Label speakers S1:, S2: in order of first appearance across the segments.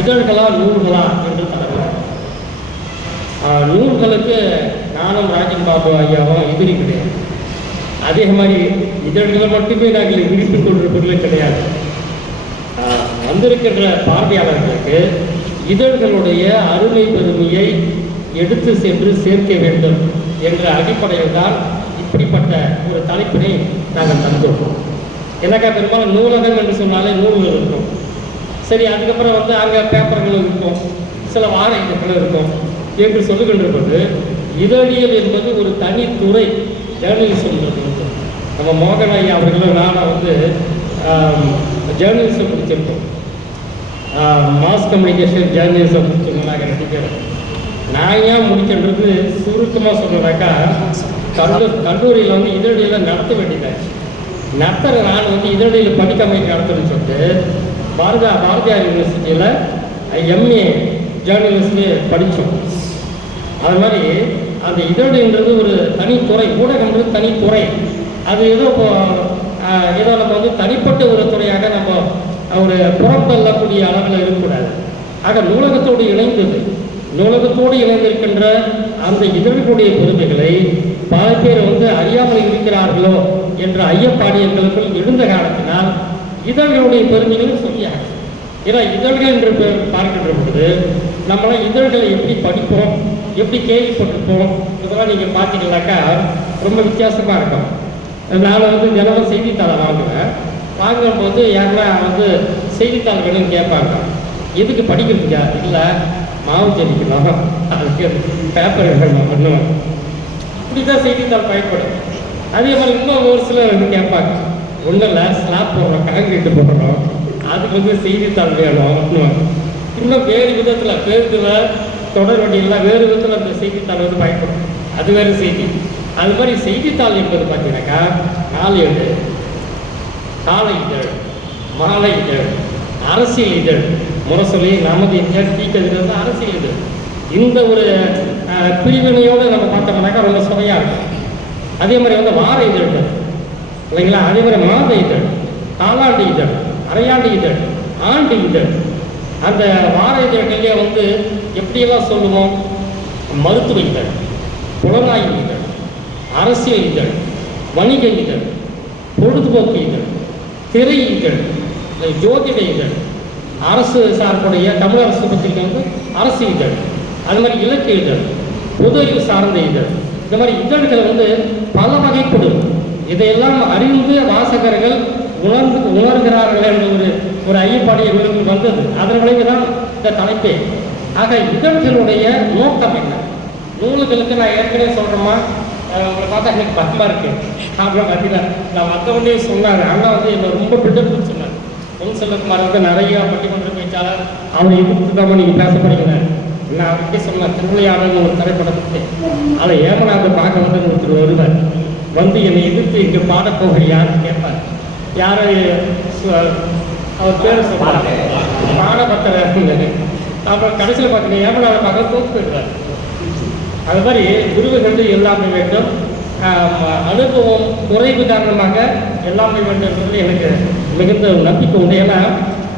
S1: இதழ்களா நூல்களா என்று தலைவர் நூல்களுக்கு நானும் ராஜன் பாபு ஐயாவும் எதிரி கிடையாது. அதே மாதிரி இதழ்களை மட்டுமே நாங்கள் விரித்துக் கொண்டிருப்பதில்லை கிடையாது. வந்திருக்கின்ற பார்வையாளர்களுக்கு இதழ்களுடைய அருமை பெருமையை எடுத்து சென்று சேர்க்க வேண்டும் என்ற அடிப்படையில் தான் இப்படிப்பட்ட ஒரு தலைப்பினை நாங்கள் தந்தோம் எனக்கா பெரும்பாலும் நூலகம் என்று சொன்னாலே நூல்கள் இருக்கும். சரி அதுக்கப்புறம் வந்து அங்கே பேப்பர்கள் இருக்கும். சில வார இதழ்கள் இருக்கும். என்று சொல்லுகின்றபோது இதழியல் என்பது ஒரு தனித்துறை ஜேர்னலிசம்ன்றது நம்ம மோகன் ஐயா அவர்களும் நானும் வந்து ஜேர்னலிசம் முடிச்சிருக்கோம் மாஸ் கம்யூனிகேஷன் ஜேர்னலிசம் முடிச்சிருக்கோம் நாங்கள் நான் ஏன் முடிக்கின்றது? சுருக்கமாக சொன்னதாக்கா கல்லூர் கல்லூரியில் வந்து இதழியெல்லாம் நடத்த வேண்டியதாச்சு. நடத்துகிற நான் வந்து இதழியில் படிக்காமல் நடத்துன்னு சொல்லிட்டு பாரதா பாரதியார் யூனிவர்சிட்டியில் எம்ஏ ஜேர்னலிஸ்ட்டு படித்தோம். அது மாதிரி அந்த இதழுன்றது ஒரு தனித்துறை ஊடகம்ன்றது தனித்துறை அது ஏதோ இப்போ, ஏதோ நம்ம வந்து தனிப்பட்ட ஒரு துறையாக நம்ம ஒரு புறத்தள்ளக்கூடிய அளவில் இருக்கக்கூடாது. ஆக நூலகத்தோடு இணைந்தது. நூலகத்தோடு இணைந்திருக்கின்ற அந்த இதழ்களுடைய பெருமைகளை பல பேர் வந்து அறியாமல் இருக்கிறார்களோ என்ற ஐயப்பாடு எங்களுக்குள் எழுந்த காரணத்தினால் இதழ்களுடைய பெருமைகளும் சொல்லியாங்க ஏன்னா இதழ்கள் என்று பே- பார்க்கின்ற பொழுது நம்மளாம் இதழ்களை எப்படி படிப்போம் எப்படி கேள்விப்பட்டிருப்போம் இதெல்லாம் நீங்கள் பார்த்தீங்கன்னாக்கா ரொம்ப வித்தியாசமாக இருக்கும். நான் வந்து தினமும் செய்தித்தாளை வாங்குவேன். வாங்கும்போது யாருன்னா வந்து செய்தித்தாள் வேணும்னு கேட்பாங்க. எதுக்கு படிக்கிறதுக்கா இல்லை மாவு ஜெயிக்கணும் அதுக்கு பேப்பர் வேணும்? பண்ணுவேன். இப்படி தான் செய்தித்தாள் பயன்படும். அதே மாதிரி இன்னும் ஒரு சிலர் வந்து கேட்பாங்க. ஒன்றும் இல்லை ஸ்லாப் போடுறோம் காங்கிரீட் போடுறோம் அதுக்கு வந்து செய்தித்தாள் வேணும் அப்படின்னுவாங்க இன்னும் வேறு விதத்தில் பேருந்தில் தொடர் வண்டியெல்லாம் வேறு விதத்தில் அந்த செய்தித்தாள் வந்து பயன்படும். அது வேறு செய்தி. அது மாதிரி செய்தித்தாள் என்பது பார்த்தீங்கன்னாக்கா நாளேடு காலை இதழ் மாலை இதழ் அரசியல் இதழ் முரசொலி நமது இந்தியா தீக்கதில் வந்து அரசியல் இதழ் இந்த ஒரு பிரிவினையோடு நம்ம பார்த்தோம்னாக்கா ரொம்ப சுவையாக இருக்கும். அதே மாதிரி வந்து வார இதழ்கள் இல்லைங்களா அதே மாதிரி மாத இதழ் காலாண்டு இதழ் அரையாண்டு இதழ் ஆண்டு இதழ். அந்த வார இதழ்கள்லேயே வந்து எப்படியெல்லாம் சொல்லுவோம்? மருத்துவ இதழ் புலனாய்வு இதழ் அரசியல் இதழ் வணிக இதழ் பொழுதுபோக்கு இதழ் திரை இதழ் இந்த ஜோதிட இதழ் அரசு சார்புடைய தமிழ் அரசு பத்திரிகை வந்து அரசு இதழ் அது மாதிரி இலக்கிய இதழ் பொது அறிவு சார்ந்த இதழ். இந்த மாதிரி இதழ்கள் வந்து பல வகைப்படும். இதையெல்லாம் அறிந்து வாசகர்கள் உணர்ந்து உணர்கிறார்கள் என்ற ஒரு ஒரு ஐயப்பாடு எங்களுக்கு வந்தது. அதன் விளைவு தான் இந்த தலைப்பே. ஆக இதழ்களுடைய நோக்கம் என்ன? நூல்களுக்கு நான் ஏற்கனவே சொல்கிறோமா உங்களை பார்த்தா எனக்கு பக்கமாக இருக்கு. அப்புறம் பார்த்தீங்கன்னா நான் மற்றவங்களே சொன்னார். அண்ணா வந்து என்னை ரொம்ப பிடிச்சிருக்குன்னு சொன்னார். பொன் செல்வகுமார் வந்து நிறைய பட்டிமன்ற பேச்சாளர் அவரை எதிர்த்து தான் நீங்கள் பேச போறீங்க. நான் அவர்கிட்ட சொன்னேன் திருவிளையாடல் ஒரு திரைப்படத்துக்கு அதை ஏமனாந்து பார்க்க வந்து வந்து என்னை எதிர்த்து இங்கே பாட போகிறியான்னு கேட்பார்? யாரை அவர் பேர் சொல்றார் பாடப்பட்டவர் அப்புறம் கடைசியில் பார்த்தீங்கன்னா ஏமனாவை பார்க்க தோற்று போயிடுறார் அது மாதிரி குருவுகள் எல்லாமே வேண்டும். அனுபவம் குறைவு காரணமாக எல்லாமே வேண்டும் எனக்கு மிகுந்த நம்பிக்கை உண்டு. ஏன்னா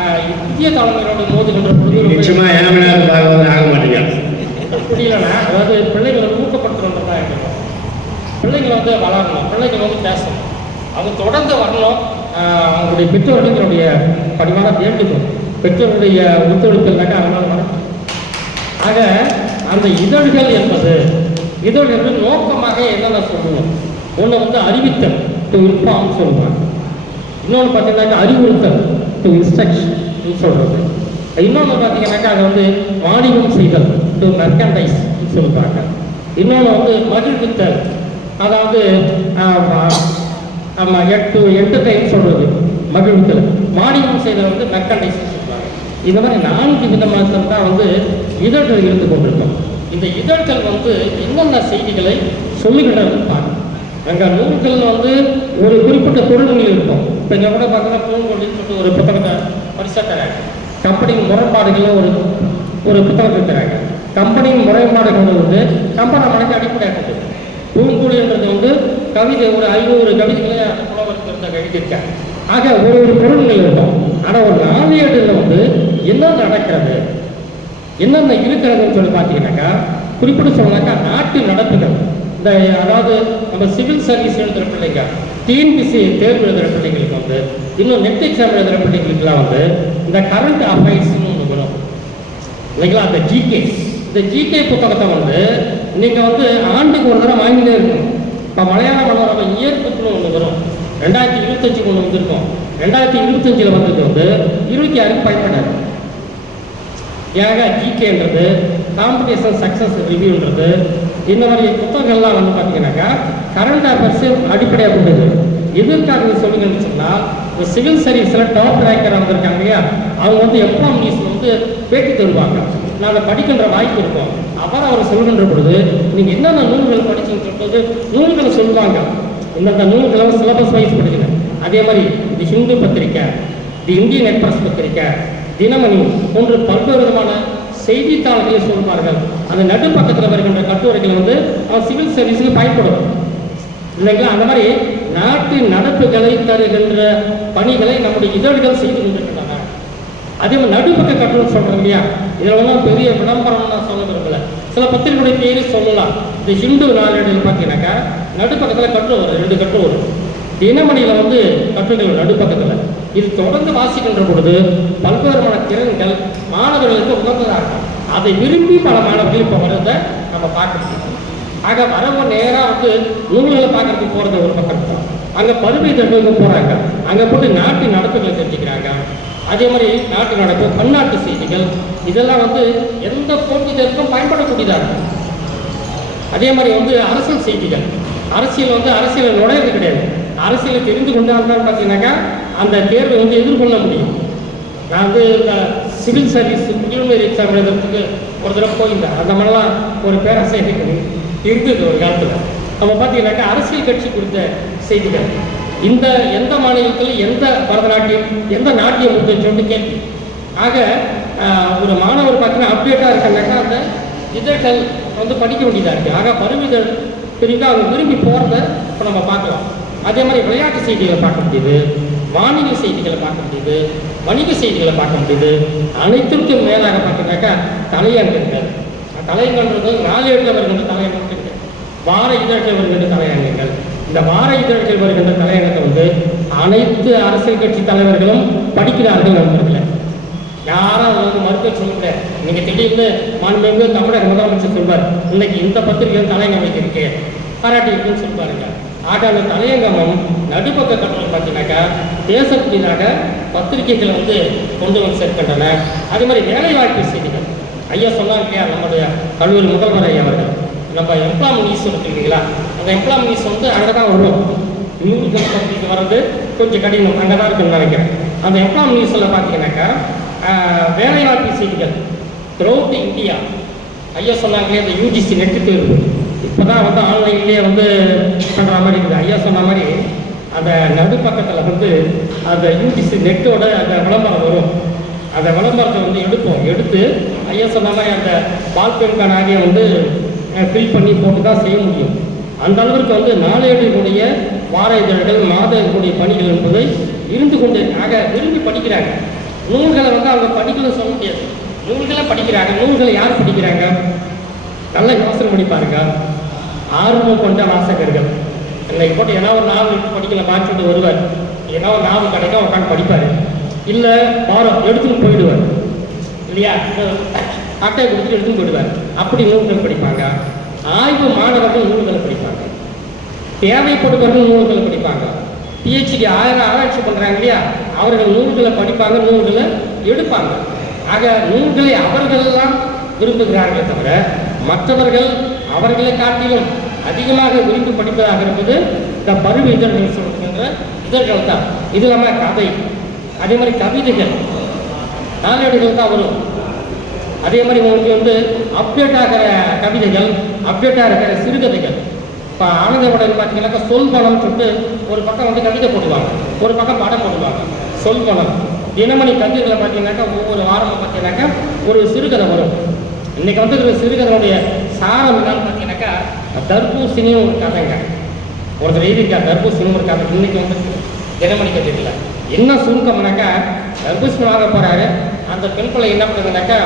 S1: ஆஹ், புதிய தலைமுறையோட மோதுகின்ற பொழுது ரொம்ப-
S2: நிச்சயமா ஏமனார் பாகவதர் ஆக மாட்டீங்க.
S1: புரியலன்னா அதாவது பிள்ளைகளை தான் எனக்கு பிள்ளைங்களை வந்து வளரணும். பிள்ளைகள் வந்து பேசணும். அவங்க தொடர்ந்து வரணும். அவங்களுடைய பெற்றோர்களுடைய பணிவான வேண்டுகோள். பெற்றோருடைய ஒத்துழைப்பு இல்லைனாக்கா அவங்களால வர ஆக அந்த இதழ்கள் என்பது இதழ்கள் நோக்கமாக என்னென்ன சொல்லுவோம்? ஒன்று வந்து அறிவித்தல் டு இன்ஃபார்ம் சொல்லுவாங்க. இன்னொன்று பார்த்தீங்கன்னாக்கா அறிவுறுத்தல் டு இன்ஸ்ட்ரக்ஷன் சொல்கிறது இன்னொன்று பார்த்தீங்கன்னாக்கா அது வந்து வாணிகம் செய்தல் டு மெர்கண்டைஸ் சொல்லுவாங்க. இன்னொன்று வந்து மகிழ்வித்தல் அதாவது நம்ம எட்டு எட்டு டைம் சொல்கிறது மகிழ்வித்தல். மானியம் செய்தல் வந்து மெக்கனைசேஷன் சொல்லுவாங்க இந்த மாதிரி நான்கு விதமாக தான் வந்து இதழ்கள் இருந்து கொண்டிருக்கும். இந்த இதழ்கள் வந்து என்னென்ன செய்திகளை சொல்லுகின்றன பாருங்க அங்கே நூல்கள் வந்து ஒரு குறிப்பிட்ட பொருள்கள் இருக்கும். இப்போ இங்கே கூட பார்த்தீங்கன்னா பூங்கொடின்னு சொல்லிட்டு ஒரு புத்தகத்தை பரிசாக தராங்க கம்பெனியின் முறைப்பாடுகள் ஒரு ஒரு புத்தகம் இருக்கிறாங்க கம்பெனியின் முறைப்பாடுகள் வந்து கம்பெனி மனைக்கு அடிப்படையாக இருக்குது பூங்குழின்றது வந்து கவிதை ஒரு ஐநூறு கவிதைகளை அந்த புலவருக்கு இருந்த எழுதியிருக்காங்க ஆக ஒரு ஒரு பொருள்கள் இருக்கும். ஆனால் ஒரு நாளேடுல வந்து என்ன நடக்கிறது? என்னென்ன இருக்கிறதுன்னு சொல்லி பார்த்தீங்கன்னாக்கா குறிப்பிட்டு சொல்லனாக்கா நாட்டு நடப்புகள். இந்த அதாவது நம்ம சிவில் சர்வீஸ் எழுதுகிற பிள்ளைங்க டிஎன்பிசி தேர்வு எழுதுகிற பிள்ளைங்களுக்கு வந்து இன்னும் நெட் எக்ஸாம் எழுதுகிற பிள்ளைங்களுக்குலாம் வந்து இந்த கரண்ட் அஃபேர்ஸ்னு ஒன்று வரும். இல்லைங்களா? அந்த ஜிகே இந்த ஜிகே புத்தகத்தை வந்து நீங்கள் வந்து ஆண்டுக்கு ஒரு தடவை வாங்கிட்டே இருக்கணும். இப்போ மலையாள மனோரம இயர் புக்னு ஒன்று வரும். ரெண்டாயிரத்தி இருபத்தஞ்சுக்கு ஒன்று வந்திருக்கோம். ரெண்டாயிரத்தி இருபத்தஞ்சில் வந்தது வந்து இருபத்தி ஆறுக்கு பயன்படாது. ஏக ஜிகேன்றது காம்படிஷன் சக்ஸஸ் ரிவ்யூன்றது இந்த மாதிரி புத்தகங்கள்லாம் வந்து பார்த்தீங்கன்னாக்கா கரண்ட் அஃபேர்ஸு அடிப்படையாக கொண்டது. எதற்காக சொல்லுங்கன்னு சொன்னால் இந்த சிவில் சர்வீஸில் டாப் ரேங்கர் வந்திருக்காங்க இல்லையா? அவங்க வந்து எப்ளாம் வந்து பேட்டி தருவாங்க? நாங்கள் படிக்கின்ற வாய்ப்பு இருக்கும். அப்புறம் அவர் சொல்கின்ற பொழுது நீங்கள் என்னென்ன நூல்கள் படிச்சுன்னு சொல்றது நூல்களை சொல்லுவாங்க இந்தந்த நூல்களை சிலபஸ் வைஸ் படிக்கணும் அதே மாதிரி தி ஹிந்து பத்திரிக்கை தி இந்தியன் எக்ஸ்பிரஸ் பத்திரிக்கை தினமணி போன்ற பல்வேறு விதமான செய்தித்தாள்களை சொல்வார்கள். அந்த நடுப்பக்கத்தில் வருகின்ற கட்டுரைகள் வந்து சிவில் சர்வீஸுக்கு பயன்படும். இல்லைங்களா? அந்த மாதிரி நாட்டு நடப்புகளை தருகின்ற பணிகளை நம்முடைய இதழ்கள் செய்து கொண்டிருக்கிறார் அதே மாதிரி நடுப்பக்க கட்டுரை சொல்கிறோம் இல்லையா? இதெல்லாம் பெரிய விளம்பரம் நான் சொல்ல விரும்பல. சில பத்திரிகையுடைய பேரு சொல்லலாம். இந்த ஹிந்து நாளேடுகள் பார்த்தீங்கன்னாக்கா நடுப்பக்கத்தில் கட்டுரை வரும். ரெண்டு கட்டுரை வரும். தினமணியில் வந்து கட்டுரைகள் நடுப்பக்கத்தில். இது தொடர்ந்து வாசிக்கின்ற பொழுது பல்வேறுமான திறன்கள் மாணவர்களுக்கு உகந்ததாக இருக்கும். அதை விரும்பி பல மாணவர்கள் இப்போ வரதை நம்ம பார்க்க முடியும். ஆக வரவங்க நேராக வந்து நூல்களை பார்க்கறதுக்கு போகிறது ஒரு பக்கம் அங்கே பருமை தட்டுக்கு போகிறாங்க அங்கே போட்டு நாட்டு நடப்புகளை தெரிஞ்சுக்கிறாங்க. அதே மாதிரி நாட்டு நடப்பு பன்னாட்டு செய்திகள் இதெல்லாம் வந்து எந்த போட்டிதற்கும் பயன்படக்கூடியதாக இருக்கும் அதே மாதிரி வந்து அரசியல் செய்திகள். அரசியல் வந்து அரசியல் நுழையிறது கிடையாது. அரசியலை தெரிந்து கொண்டால் தான் பார்த்தீங்கன்னாக்கா அந்த தேர்வை வந்து எதிர்கொள்ள முடியும். நான் வந்து இந்த சிவில் சர்வீஸ் ப்ரிலிமினரி எக்ஸாம் எழுதுறதுக்கு ஒரு தடவை போயிருந்தேன். அந்த மாதிரிலாம் ஒரு பேராசிரியர் இருந்தது ஒரு காலத்தில். நம்ம பார்த்தீங்கன்னாக்கா அரசியல் கட்சி குறித்த செய்திகள். இந்த எந்த மாநிலத்தில் எந்த பரதநாட்டியம் எந்த நாட்டியம் இருக்குன்னு சொல்லிட்டு கேள்வி ஆக ஒரு மாணவர் பார்த்தீங்கன்னா அப்டேட்டாக இருக்காங்கன்னாக்கா அந்த இதழ்கள் வந்து படிக்க வேண்டியதாக இருக்குது ஆக பருவிதழ் பிரிந்து அவங்க விரும்பி போகிறத இப்போ நம்ம பார்க்கலாம். அதே மாதிரி விளையாட்டு செய்திகளை பார்க்க முடியுது வானிலை செய்திகளை பார்க்க முடியுது வணிக செய்திகளை பார்க்க முடியுது. அனைத்திற்கும் மேலாக பார்த்தீங்கன்னாக்கா தலையங்கங்கள். தலையங்கன்றது நாளேட்டில் வருகின்ற தலையங்கம் வார இதழ்கள் வருகின்ற தலையங்கங்கள் இந்த வார இதழ்கள் வருகின்ற தலையங்கத்தை வந்து அனைத்து அரசியல் கட்சி தலைவர்களும் படிக்கிறார்கள் நண்பர்களே யாரும் அதை வந்து மறுக்க சொல்லல. நீங்க திடீர்னு மாண்புமிகு தமிழக முதலமைச்சர் சொல்வார் இன்னைக்கு இந்த பத்திரிகையில் தலையங்கம் வைத்திருக்கு பாராட்டி இருக்குன்னு சொல்வாருங்க. ஆக அந்த தலையங்கமும் நடுப்பக்க கட்டுரை பார்த்தீங்கன்னாக்கா தேசத்தினாக பத்திரிகைகளை வந்து கொண்டு வந்து சேர்க்கின்றன. அதே மாதிரி வேலைவாய்ப்பு செய்திகள். ஐயா சொன்னாங்க இல்லையா நம்முடைய கல்லூரி முதல்வர் ஐயா அவர்கள் நம்ம எம்ப்ளாய்மெண்ட் நியூஸ் இருக்கு இல்லைங்களா? அந்த எம்ப்ளாய்மெண்ட் நியூஸ் வந்து அங்கே தான் வரும் நூறுகள் பத்திரிக்கை வர்றது கொஞ்சம் கடினம். அங்கே தான் இருக்குன்னு நினைக்கிறேன். அந்த எம்ப்ளாய்மெண்ட் நியூஸில் பார்த்தீங்கன்னாக்கா வேலைவாய்ப்பு செய்திகள். த்ரூட் இந்தியா ஐயா சொன்னாங்களே அந்த யூஜிசி நெட்டு தேர்வு. இப்போ தான் வந்து ஆன்லைன்லேயே வந்து பண்ணுற மாதிரி இருக்குது. ஐயா சொன்ன மாதிரி அந்த நடுப்பக்கத்தில் வந்து அந்த யூஜிசி நெட்டோட அந்த விளம்பரம் வரும். அந்த விளம்பரத்தை வந்து எடுப்போம். எடுத்து ஐயா சொன்ன மாதிரி அந்த பால் ஆகிய வந்து ஃபில் பண்ணி போட்டு தான் செய்ய முடியும். அந்த அளவிற்கு வந்து நாளேடுகளுடைய வார இதழ்கள் மாத இதழுடைய பணிகள் என்பதை இருந்து கொண்டு ஆக விரும்பி படிக்கிறாங்க. நூல்களை வந்து அவங்க படிக்கணும்னு சொல்ல முடியாது. நூல்களை படிக்கிறாங்க. நூல்களை யார் படிக்கிறாங்க? நல்ல யோசனை பண்ணி பாருங்க. ஆர்வம் கொண்ட வாசகர்கள். இன்னைக்கு போட்டு ஏன்னா ஒரு நாவல் எடுத்து படிக்கல பார்த்துட்டு வருவார். ஏன்னா ஒரு நாவல் கிடைக்க உட்காந்து படிப்பார். இல்லை வாரம் எடுத்துன்னு போயிடுவார். இல்லையா? அட்டை கொடுத்துட்டு எடுத்துன்னு போயிடுவார். அப்படி நூல்கள் படிப்பாங்க. ஆய்வு மாணவர்கள் நூல்களை படிப்பாங்க. தேவைப்படுபவர்கள் நூல்களை படிப்பாங்க. பிஹெச்டி ஆயிரம் ஆராய்ச்சி பண்ணுறாங்க இல்லையா? அவர்கள் நூல்களை படிப்பாங்க நூல்களை எடுப்பாங்க. ஆக நூல்களை அவர்களெல்லாம் விரும்புகிறார்களே தவிர மற்றவர்கள் அவர்களை காட்டிலும் அதிகமாக விரும்பி படிப்பதாக இருப்பது இந்த பருவ இதழ்கள் சொல்கின்ற இதழ்கள் தான். இது இல்லாமல் கதை. அதே மாதிரி கவிதைகள். நாளேடுகள் தான் வரும். அதே மாதிரி உங்களுக்கு வந்து அப்டேட் ஆகிற கவிதைகள் அப்டேட்டாக இருக்கிற சிறுகதைகள். இப்போ ஆனந்தவுடன் பார்த்தீங்கன்னாக்கா சொல் பணம் சொல்லிட்டு ஒரு பக்கம் வந்து கவிதை போடுவாங்க ஒரு பக்கம் படம் போடுவாங்க. சொல் பணம் தினமணி கவிதைகளை பார்த்தீங்கன்னாக்கா ஒவ்வொரு வாரமும் பார்த்தீங்கன்னாக்கா ஒரு சிறுகதை வரும். இன்னைக்கு வந்து இருக்கிற சிறுகதையுடைய சாரம் என்னன்னு பார்த்தீங்கன்னாக்கா தர்பூசணியும் ஒரு கதைங்க. ஒருத்தர் எழுதியிருக்கார் தர்பூசணியும் ஒரு கதை. இன்னைக்கு வந்து தினமணி கவிதையில். என்ன சுருக்கம்னாக்கா தர்பூசணி வாங்க போகிறாரு அந்த பெண் பிள்ளை என்ன பண்ணுதுனாக்கா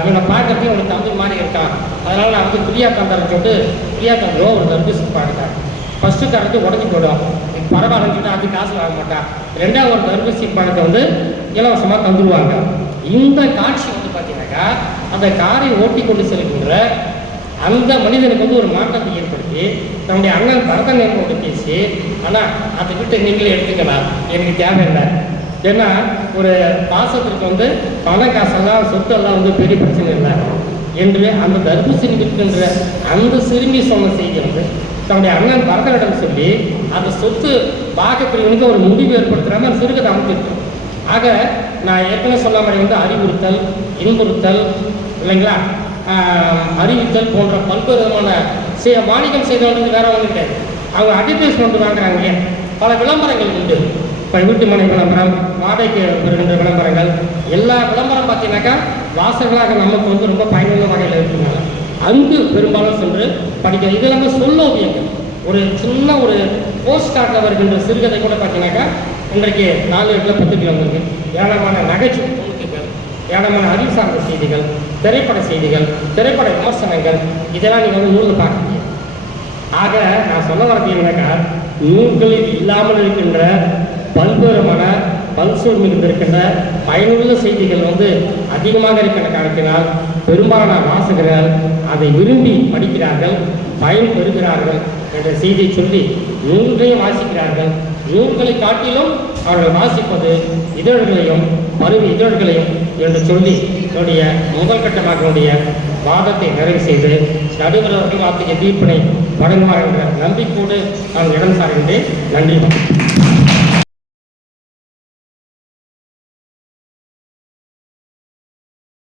S1: இவனை பார்க்கறதுக்கு இவனுக்கு தம்பி மாதிரி இருக்கான் அதனால நான் வந்து பிரியா தந்தரன் சொல்லிட்டு பிரியா தந்தரோ ஒரு தம்பி பாடுறாரு ஃபர்ஸ்ட் தரத்து உடஞ்சி போயிடும். பரவாயில்லன்னு சொல்லிட்டு அது காசு வாங்க மாட்டான் ரெண்டாவது ஒரு தர்பூசணி பழத்தை வந்து இலவசமாக தந்துடுவாங்க இந்த காட்சி வந்து பார்த்தீங்கன்னாக்கா அந்த காரை ஓட்டி கொண்டு செல்கின்ற அந்த மனிதனுக்கு வந்து ஒரு மாற்றத்தை ஏற்படுத்தி தன்னுடைய அண்ணன் பரதன் என்னோட பேசி ஆனால் அதை விட்டு நீங்களே எடுத்துக்கலாம். எனக்கு தேவையில்லை. ஏன்னா ஒரு பாசத்திற்கு வந்து பண காசெல்லாம் சொத்தெல்லாம் வந்து பெரிய பிரச்சனை இல்லை. என்று அந்த தர்பூசணி இருக்கின்ற அந்த சிறுமி சொன்ன செய்தி வந்து தன்னுடைய அண்ணன் பரதனிடம் சொல்லி அந்த சொத்து பாகப்பிரிவினுக்கு ஒரு முடிவு ஏற்படுத்துகிறாங்க அந்த சிறுகதை அமைச்சிருக்கு ஆக நான் ஏற்கனவே சொன்ன மாதிரி வந்து அறிவுறுத்தல் இன்புறுத்தல் இல்லைங்களா? அறிவித்தல் போன்ற பல்வேறு விதமான செய்ய வாணிகம் செய்தவங்களுக்கு வேற ஒன்றும் கிடையாது. அவங்க அட்வர்டைஸ்மெண்ட் வாங்குறாங்க இல்லையா? பல விளம்பரங்கள் உண்டு. வீட்டு மனை விளம்பரம் வாடகைக்கு வருகின்ற விளம்பரங்கள். எல்லா விளம்பரம் பார்த்தீங்கன்னாக்கா வாசகர்களாக நமக்கு வந்து ரொம்ப பயனுள்ள வகையில் இருக்கிறாங்க அங்கு பெரும்பாலும் சென்று படிக்க இது எல்லாமே சொல்லோவியங்கள் ஒரு சின்ன ஒரு போஸ்ட் கார்டில் வருகின்ற சிறுகதை கூட பார்த்தீங்கன்னாக்கா இன்றைக்கு நாலு எட்டில் பத்திரிக்கை வந்திருக்கு. ஏராளமான நகைச்சுவை தொகுப்புகள் ஏராளமான அறிவு சார்ந்த செய்திகள் திரைப்பட செய்திகள் திரைப்பட விமர்சனங்கள் இதெல்லாம் நீங்கள் வந்து நூலில் பார்க்க முடியும் ஆக நான் சொல்ல வரது என்னக்கா நூல்களில் இல்லாமல் இருக்கின்ற பல்வேறுமான பல்சூர் மிகுந்திருக்கின்ற பயனுள்ள செய்திகள் வந்து அதிகமாக இருக்கின்ற காரணத்தினால் பெரும்பாலான வாசகர்கள் அதை விரும்பி படிக்கிறார்கள் பயன் பெறுகிறார்கள் என்ற செய்தியை சொல்லி நூல்களையும் வாசிக்கிறார்கள். நூல்களை காட்டிலும் அவர்கள் வாசிப்பது இதழ்களையும் மறுவி இதழ்களையும் என்று சொல்லி என்னுடைய முதல் கட்டமாக என்னுடைய வாதத்தை நிறைவு செய்து நடுவர் அவர்கள் வார்த்தைக்கு தீர்ப்பினை வழங்குவார் என்ற நம்பிக்கையோடு நான் இடம் சார்கின்றேன். நன்றி.